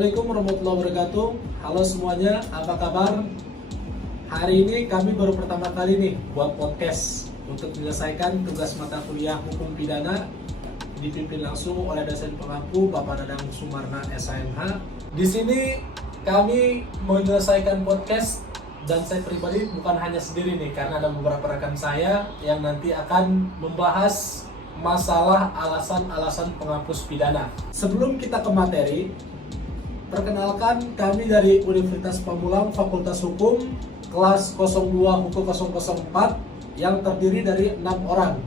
Assalamualaikum warahmatullahi wabarakatuh. Halo semuanya, apa kabar? Hari ini kami baru pertama kali nih buat podcast untuk menyelesaikan tugas mata kuliah hukum pidana dipimpin langsung oleh dosen pengampu Bapak Dadang Sumarna SHMH. Di sini kami menyelesaikan podcast dan saya pribadi bukan hanya sendiri nih, karena ada beberapa rekan saya yang nanti akan membahas masalah alasan-alasan penghapus pidana. Sebelum kita ke materi, perkenalkan kami dari Universitas Pamulang Fakultas Hukum kelas 02 Hukum 004 yang terdiri dari 6 orang.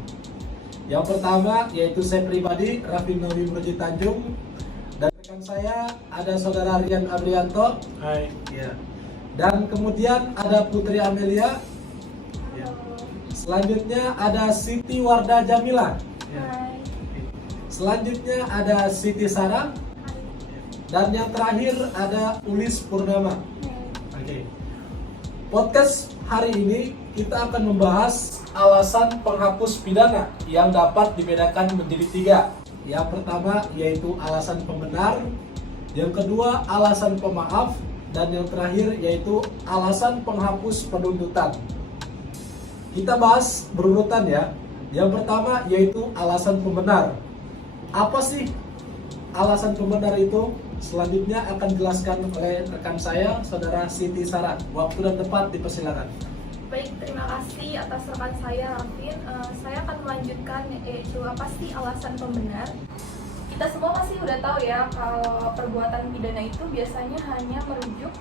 Yang pertama yaitu saya pribadi, Raffi Nawi Murji Tanjung, dan rekan saya ada Saudara Rian Abrianto. Hai. Ya. Dan kemudian ada Putri Amelia. Ya. Selanjutnya ada Siti Wardah Jamila. Ya. Selanjutnya ada Siti Sarah. Dan yang terakhir ada Ulis Purnama. Oke. Podcast hari ini kita akan membahas alasan penghapus pidana yang dapat dibedakan menjadi 3. Yang pertama yaitu alasan pembenar, yang kedua alasan pemaaf, dan yang terakhir yaitu alasan penghapus penuntutan. Kita bahas berurutan ya. Yang pertama yaitu alasan pembenar. Apa sih alasan pembenar itu? Selanjutnya akan dijelaskan oleh rekan saya, Saudara Siti Sarah. Waktu dan tempat dipersilakan. Baik, terima kasih atas rekan saya, Raffin. Saya akan melanjutkan yaitu apa sih alasan pembenar. Kita semua pasti udah tahu ya kalau perbuatan pidana itu biasanya hanya merujuk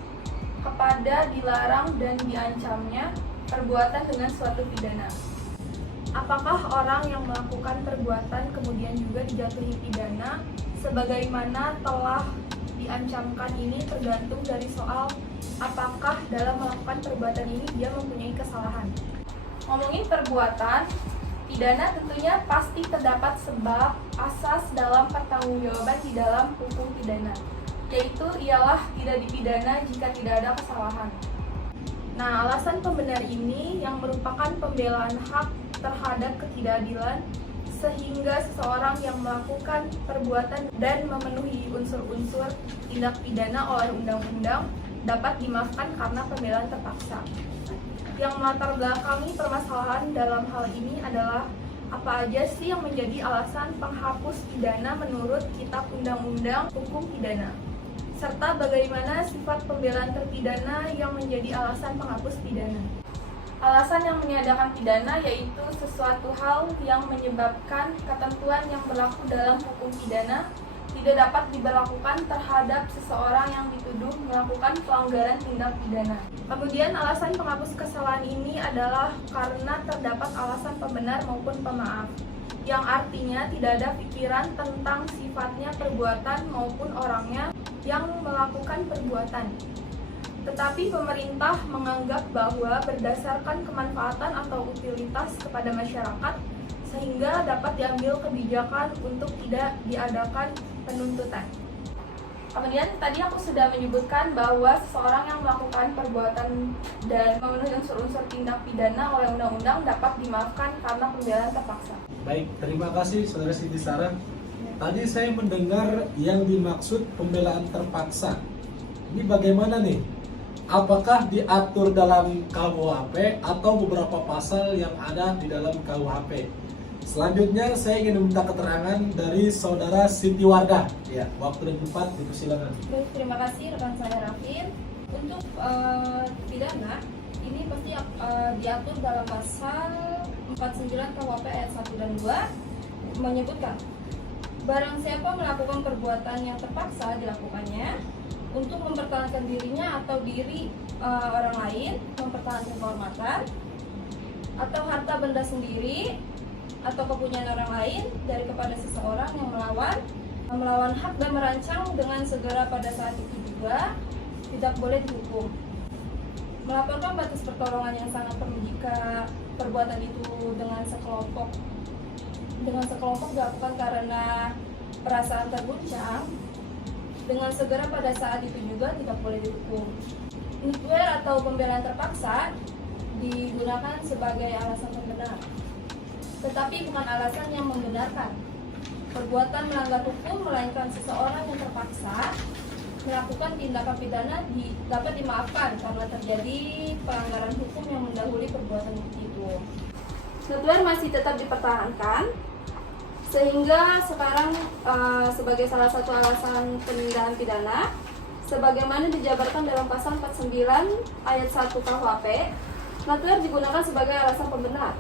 kepada dilarang dan diancamnya perbuatan dengan suatu pidana. Apakah orang yang melakukan perbuatan kemudian juga dijatuhi pidana sebagaimana telah diancamkan ini tergantung dari soal apakah dalam melakukan perbuatan ini dia mempunyai kesalahan. Ngomongin perbuatan pidana tentunya pasti terdapat sebab asas dalam pertanggungjawaban di dalam hukum pidana, yaitu ialah tidak dipidana jika tidak ada kesalahan. Nah, alasan pembenar ini yang merupakan pembelaan hak terhadap ketidakadilan sehingga seseorang yang melakukan perbuatan dan memenuhi unsur-unsur tindak pidana oleh undang-undang dapat dimaafkan karena pembelaan terpaksa. Yang melatar belakangi permasalahan dalam hal ini adalah apa aja sih yang menjadi alasan penghapus pidana menurut Kitab Undang-Undang Hukum Pidana, serta bagaimana sifat pembelaan terpidana yang menjadi alasan penghapus pidana. Alasan yang meniadakan pidana yaitu sesuatu hal yang menyebabkan ketentuan yang berlaku dalam hukum pidana tidak dapat diberlakukan terhadap seseorang yang dituduh melakukan pelanggaran tindak pidana. Kemudian alasan penghapus kesalahan ini adalah karena terdapat alasan pembenar maupun pemaaf, yang artinya tidak ada pikiran tentang sifatnya perbuatan maupun orangnya yang melakukan perbuatan. Tetapi pemerintah menganggap bahwa berdasarkan kemanfaatan atau utilitas kepada masyarakat sehingga dapat diambil kebijakan untuk tidak diadakan penuntutan. Kemudian tadi aku sudah menyebutkan bahwa seseorang yang melakukan perbuatan dan memenuhi unsur-unsur tindak pidana oleh undang-undang dapat dimaafkan karena pembelaan terpaksa. Baik, terima kasih Saudara Siti Sarah. Tadi saya mendengar yang dimaksud pembelaan terpaksa. Ini bagaimana nih? Apakah diatur dalam KUHP atau beberapa pasal yang ada di dalam KUHP? Selanjutnya saya ingin meminta keterangan dari Saudara Siti Wardah. Ya, waktu dan tempat dipersilakan. Baik, terima kasih rekan saya Raffin. Untuk pidana ini pasti diatur dalam pasal 49 KUHP ayat 1 dan 2 menyebutkan barang siapa melakukan perbuatan yang terpaksa dilakukannya untuk mempertahankan dirinya atau diri orang lain, mempertahankan kehormatan atau harta benda sendiri atau kepunyaan orang lain dari kepada seseorang yang melawan hak dan merancang dengan segera pada saat itu juga tidak boleh dihukum. Melaporkan batas pertolongan yang sangat perlu jika perbuatan itu dengan sekelompok dilakukan karena perasaan terguncang, dengan segera pada saat itu juga tidak boleh dihukum. Nutwer atau pembelaan terpaksa digunakan sebagai alasan pembenar, tetapi bukan alasan yang membenarkan perbuatan melanggar hukum, melainkan seseorang yang terpaksa melakukan tindakan pidana dapat dimaafkan karena terjadi pelanggaran hukum yang mendahului perbuatan itu. Notuler masih tetap dipertahankan sehingga sekarang sebagai salah satu alasan penindakan pidana sebagaimana dijabarkan dalam pasal 49 ayat 1 KUHP, notuler digunakan sebagai alasan pembenar,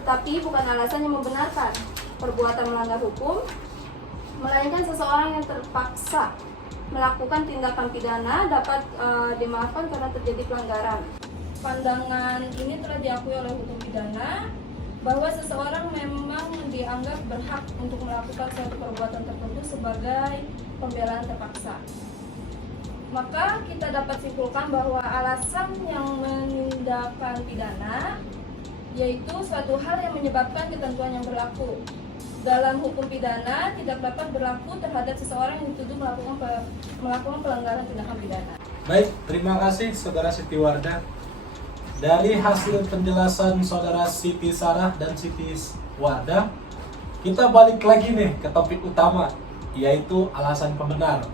tetapi bukan alasan yang membenarkan perbuatan melanggar hukum, melainkan seseorang yang terpaksa melakukan tindakan pidana dapat dimaafkan karena terjadi pelanggaran. Pandangan ini telah diakui oleh hukum pidana bahwa seseorang memang dianggap berhak untuk melakukan suatu perbuatan tertentu sebagai pembelaan terpaksa. Maka kita dapat simpulkan bahwa alasan yang menindakan pidana yaitu suatu hal yang menyebabkan ketentuan yang berlaku. Dalam hukum pidana tidak dapat berlaku terhadap seseorang yang dituduh melakukan pelanggaran tindakan pidana. Baik, terima kasih Saudara Siti Wardah. Dari hasil penjelasan Saudara Siti Sarah dan Siti Wardah, kita balik lagi nih ke topik utama, yaitu alasan pembenar.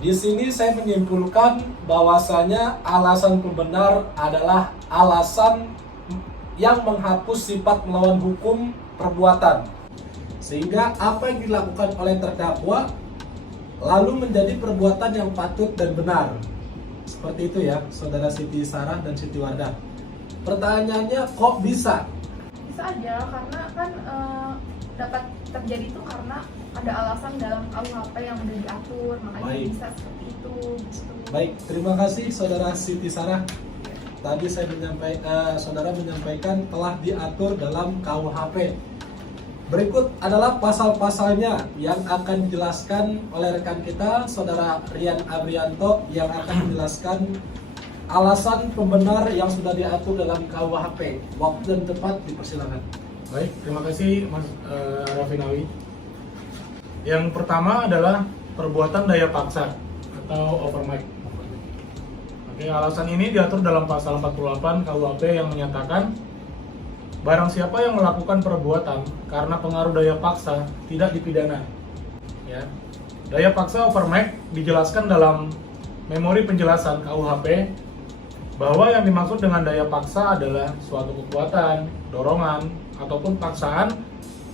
Di sini saya menyimpulkan bahwasanya alasan pembenar adalah alasan yang menghapus sifat melawan hukum perbuatan, sehingga apa yang dilakukan oleh terdakwa lalu menjadi perbuatan yang patut dan benar. Seperti itu ya, Saudara Siti Sarah dan Siti Wardah. Pertanyaannya, kok bisa? Bisa aja, karena kan dapat terjadi itu karena ada alasan dalam KUHP yang udah diatur, makanya Baik. bisa seperti itu. Gitu. Baik, terima kasih Saudara Siti Sarah. Tadi Saudara menyampaikan telah diatur dalam KUHP. Berikut adalah pasal-pasalnya yang akan dijelaskan oleh rekan kita, Saudara Rian Abrianto, yang akan menjelaskan alasan pembenar yang sudah diatur dalam KUHP. Waktu dan tempat dipersilakan. Baik, terima kasih Mas Rafinawi. Yang pertama adalah perbuatan daya paksa atau overmatch. Oke, alasan ini diatur dalam pasal 48 KUHP yang menyatakan barang siapa yang melakukan perbuatan karena pengaruh daya paksa tidak dipidana. Ya. Daya paksa overmatch dijelaskan dalam memori penjelasan KUHP bahwa yang dimaksud dengan daya paksa adalah suatu kekuatan, dorongan, ataupun paksaan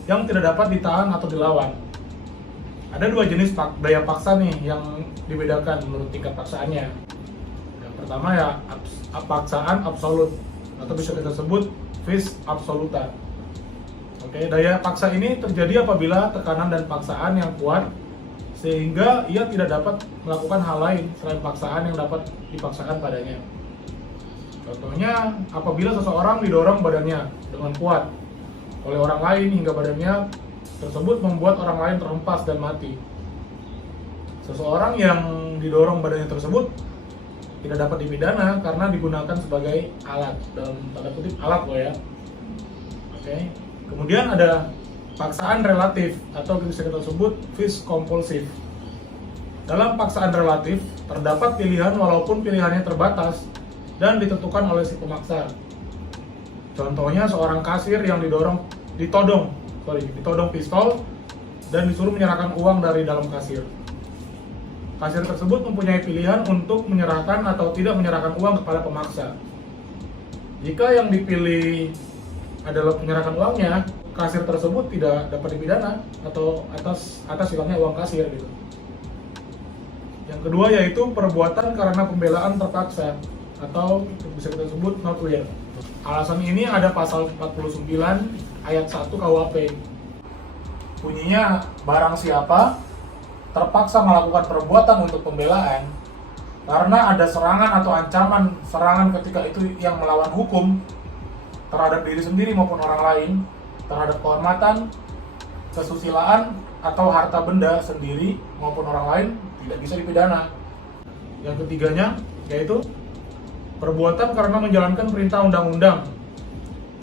yang tidak dapat ditahan atau dilawan. Ada dua jenis daya paksa nih yang dibedakan menurut tingkat paksaannya. Yang pertama ya paksaan absolut atau bisa kita sebut vis absoluta. Oke, daya paksa ini terjadi apabila tekanan dan paksaan yang kuat sehingga ia tidak dapat melakukan hal lain selain paksaan yang dapat dipaksakan padanya. Contohnya, apabila seseorang didorong badannya dengan kuat oleh orang lain hingga badannya tersebut membuat orang lain terhempas dan mati. Seseorang yang didorong badannya tersebut tidak dapat dipidana karena digunakan sebagai alat, dalam tanda kutip alat loh ya. Oke. Kemudian ada paksaan relatif atau bisa kita sebut vis kompulsif. Dalam paksaan relatif terdapat pilihan walaupun pilihannya terbatas dan ditentukan oleh si pemaksa. Contohnya seorang kasir yang ditodong pistol dan disuruh menyerahkan uang dari dalam kasir. Kasir tersebut mempunyai pilihan untuk menyerahkan atau tidak menyerahkan uang kepada pemaksa. Jika yang dipilih adalah menyerahkan uangnya, kasir tersebut tidak dapat dipidana atau atas hilangnya uang kasir gitu. Yang kedua yaitu perbuatan karena pembelaan terpaksa atau bisa kita sebut notuler. Alasan ini ada pasal 49 ayat 1 KUHP. Bunyinya, barang siapa terpaksa melakukan perbuatan untuk pembelaan karena ada serangan atau ancaman serangan ketika itu yang melawan hukum terhadap diri sendiri maupun orang lain, terhadap kehormatan, kesusilaan, atau harta benda sendiri maupun orang lain tidak bisa dipidana. Yang ketiganya yaitu perbuatan karena menjalankan perintah undang-undang.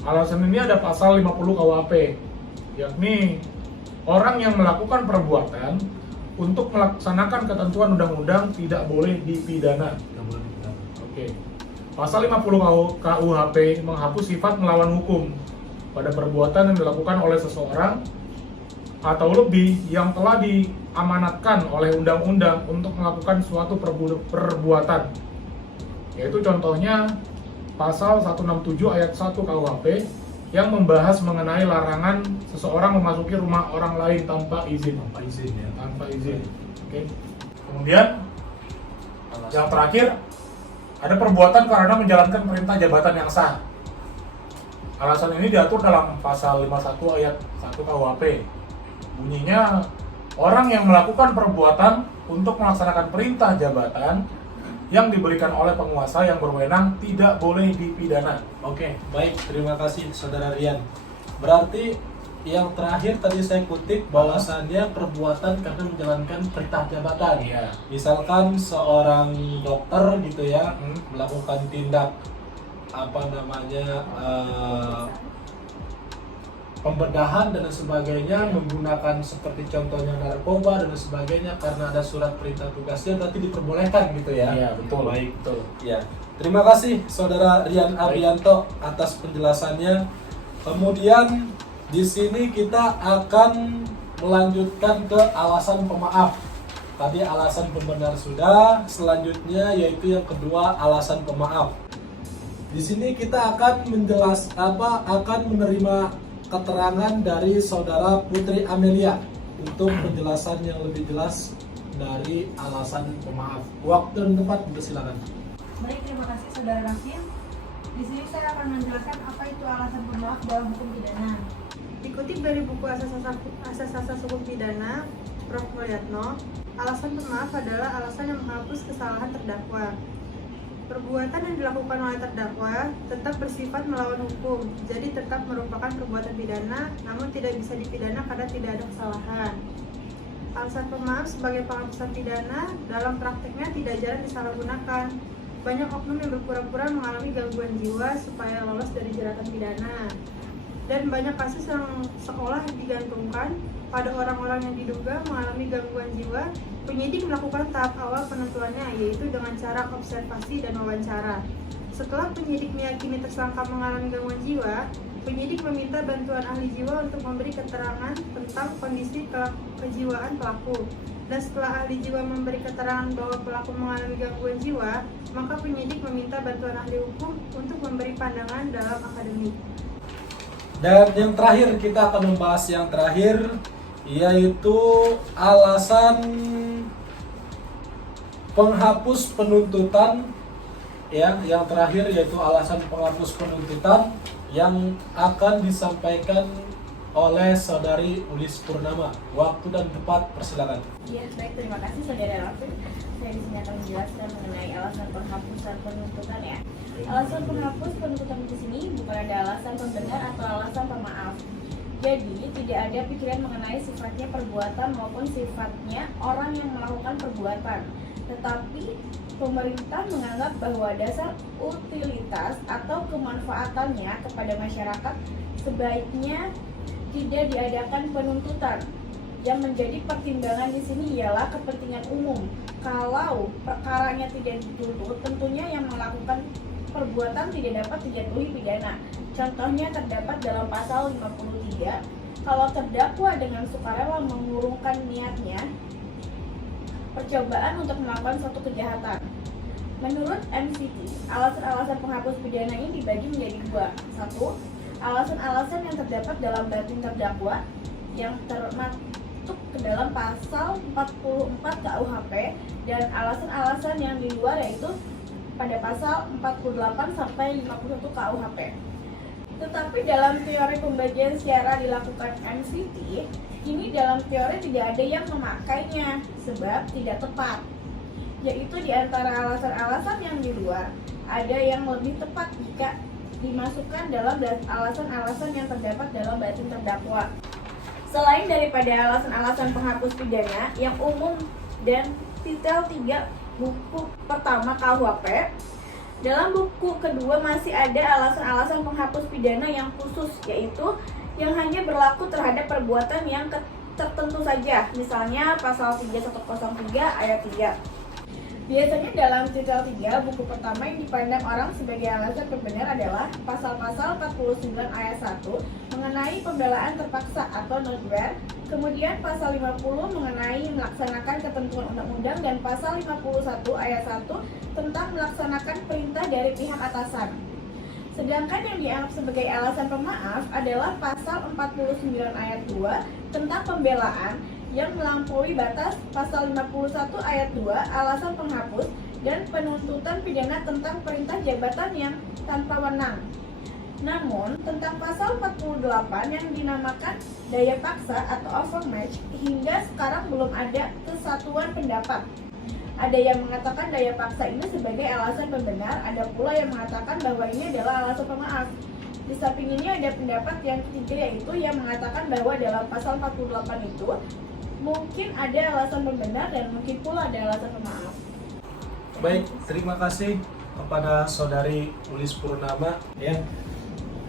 Alasan ini ada pasal 50 KUHP, yakni orang yang melakukan perbuatan untuk melaksanakan ketentuan undang-undang tidak boleh dipidana. Oke. Pasal 50 KUHP menghapus sifat melawan hukum pada perbuatan yang dilakukan oleh seseorang atau lebih yang telah diamanatkan oleh undang-undang untuk melakukan suatu perbuatan. Yaitu contohnya pasal 167 ayat 1 KUHP yang membahas mengenai larangan seseorang memasuki rumah orang lain tanpa izin. Tanpa izin ya. Tanpa izin. Oke. Kemudian yang terakhir, ada perbuatan karena menjalankan perintah jabatan yang sah. Alasan ini diatur dalam pasal 51 ayat 1 KUHP. Bunyinya, orang yang melakukan perbuatan untuk melaksanakan perintah jabatan yang diberikan oleh penguasa yang berwenang tidak boleh dipidana. Oke, baik. Terima kasih Saudara Rian. Berarti yang terakhir tadi saya kutip bahwasannya perbuatan karena menjalankan perintah jabatan. Iya. Misalkan seorang dokter gitu ya melakukan tindak pembedahan dan sebagainya menggunakan seperti contohnya narkoba dan sebagainya karena ada surat perintah tugasnya berarti diperbolehkan gitu ya. Iya, betul. Baik, betul. Ya. Terima kasih Saudara Rian Arianto atas penjelasannya. Kemudian di sini kita akan melanjutkan ke alasan pemaaf. Tadi alasan pembenar sudah, selanjutnya yaitu yang kedua alasan pemaaf. Di sini kita akan akan menerima keterangan dari Saudara Putri Amelia untuk penjelasan yang lebih jelas dari alasan pemaaf. Waktu dan tempat dipersilakan. Baik, terima kasih Saudara Rafin. Di sini saya akan menjelaskan apa itu alasan pemaaf dalam hukum pidana. Dikutip dari buku Asas-asas Hukum Pidana, Prof. Mulyatno, alasan pemaaf adalah alasan yang menghapus kesalahan terdakwa. Perbuatan yang dilakukan oleh terdakwa tetap bersifat melawan hukum, jadi tetap merupakan perbuatan pidana, namun tidak bisa dipidana karena tidak ada kesalahan. Alasan pemaaf sebagai penghapusan pidana dalam prakteknya tidak jarang disalahgunakan. Banyak oknum yang berpura-pura mengalami gangguan jiwa supaya lolos dari jeratan pidana. Dan banyak kasus yang seolah digantungkan pada orang-orang yang diduga mengalami gangguan jiwa. Penyidik melakukan tahap awal penentuannya, yaitu dengan cara observasi dan wawancara. Setelah penyidik meyakini tersangka mengalami gangguan jiwa, penyidik meminta bantuan ahli jiwa untuk memberi keterangan tentang kondisi kejiwaan pelaku. Dan setelah ahli jiwa memberi keterangan bahwa pelaku mengalami gangguan jiwa, maka penyidik meminta bantuan ahli hukum untuk memberi pandangan dalam akademik. Dan yang terakhir, kita akan membahas yang terakhir, yaitu alasan penghapus penuntutan. Yang terakhir yaitu alasan penghapus penuntutan yang akan disampaikan oleh Saudari Ulis Purnama. Waktu dan tempat persilakan. Iya, baik, terima kasih Saudara Rafin. Saya di sini akan menjelaskan mengenai alasan penghapusan penuntutan ya. Alasan penghapus penuntutan di sini bukan ada alasan pembenar atau alasan pemaaf. Jadi tidak ada pikiran mengenai sifatnya perbuatan maupun sifatnya orang yang melakukan perbuatan. Tetapi pemerintah menganggap bahwa dasar utilitas atau kemanfaatannya kepada masyarakat sebaiknya tidak diadakan penuntutan. Yang menjadi pertimbangan di sini ialah kepentingan umum. Kalau perkaranya tidak dituntut, tentunya yang melakukan perbuatan tidak dapat dijatuhi pidana. Contohnya terdapat dalam pasal 53, kalau terdakwa dengan sukarela mengurungkan niatnya percobaan untuk melakukan suatu kejahatan. Menurut MCT, alasan-alasan penghapus pidana ini dibagi menjadi dua. Satu, alasan-alasan yang terdapat dalam batin terdakwa yang termasuk ke dalam pasal 44 KUHP dan alasan-alasan yang di luar yaitu pada pasal 48 sampai 51 KUHP. Tetapi dalam teori pembagian secara dilakukan MCT, ini dalam teori tidak ada yang memakainya sebab tidak tepat. Yaitu di antara alasan-alasan yang di luar, ada yang lebih tepat jika dimasukkan dalam alasan-alasan yang terdapat dalam batin terdakwa. Selain daripada alasan-alasan penghapus pidana yang umum dan detail 3 buku pertama KUHP, dalam buku kedua masih ada alasan-alasan penghapus pidana yang khusus, yaitu yang hanya berlaku terhadap perbuatan yang tertentu saja, misalnya pasal 3103 ayat 3. Biasanya dalam titel 3 buku pertama yang dipandang orang sebagai alasan pembenar adalah pasal-pasal 49 ayat 1 mengenai pembelaan terpaksa atau notwear, kemudian pasal 50 mengenai melaksanakan ketentuan undang-undang, dan pasal 51 ayat 1 tentang melaksanakan perintah dari pihak atasan. Sedangkan yang dianggap sebagai alasan pemaaf adalah pasal 49 ayat 2 tentang pembelaan yang melampaui batas, pasal 51 ayat 2 alasan penghapus, dan penuntutan pidana tentang perintah jabatan yang tanpa wewenang. Namun, tentang pasal 48 yang dinamakan daya paksa atau overmatch, hingga sekarang belum ada kesatuan pendapat. Ada yang mengatakan daya paksa ini sebagai alasan pembenar, ada pula yang mengatakan bahwa ini adalah alasan pemaaf. Di samping ini ada pendapat yang ketiga, yaitu yang mengatakan bahwa dalam pasal 48 itu mungkin ada alasan pembenar dan mungkin pula ada alasan pemaaf. Baik, terima kasih kepada Saudari Ulis Purnama ya.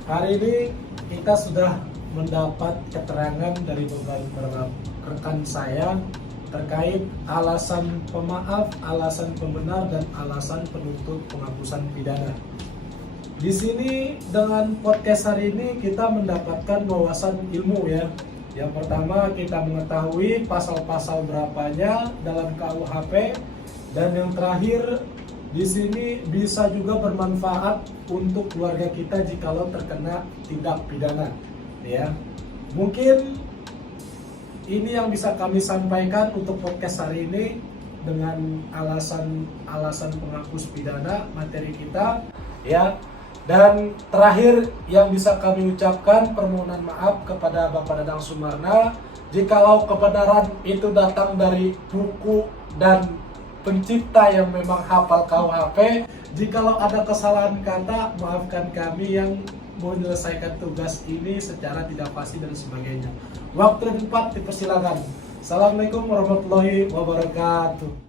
Hari ini kita sudah mendapat keterangan dari beberapa rekan saya terkait alasan pemaaf, alasan pembenar, dan alasan penuntut penghapusan pidana. Di sini dengan podcast hari ini kita mendapatkan wawasan ilmu ya. Yang pertama kita mengetahui pasal-pasal berapanya dalam KUHP, dan yang terakhir di sini bisa juga bermanfaat untuk keluarga kita jikalau terkena tindak pidana ya. Mungkin ini yang bisa kami sampaikan untuk podcast hari ini dengan alasan penghapus pidana materi kita ya. Dan terakhir yang bisa kami ucapkan permohonan maaf kepada Bapak Dadang Sumarna jikalau kebenaran itu datang dari buku dan pencipta yang memang hafal KUHP. Jikalau ada kesalahan kata, maafkan kami yang menyelesaikan tugas ini secara tidak pasti dan sebagainya. Waktu dan tempat dipersilakan. Assalamualaikum warahmatullahi wabarakatuh.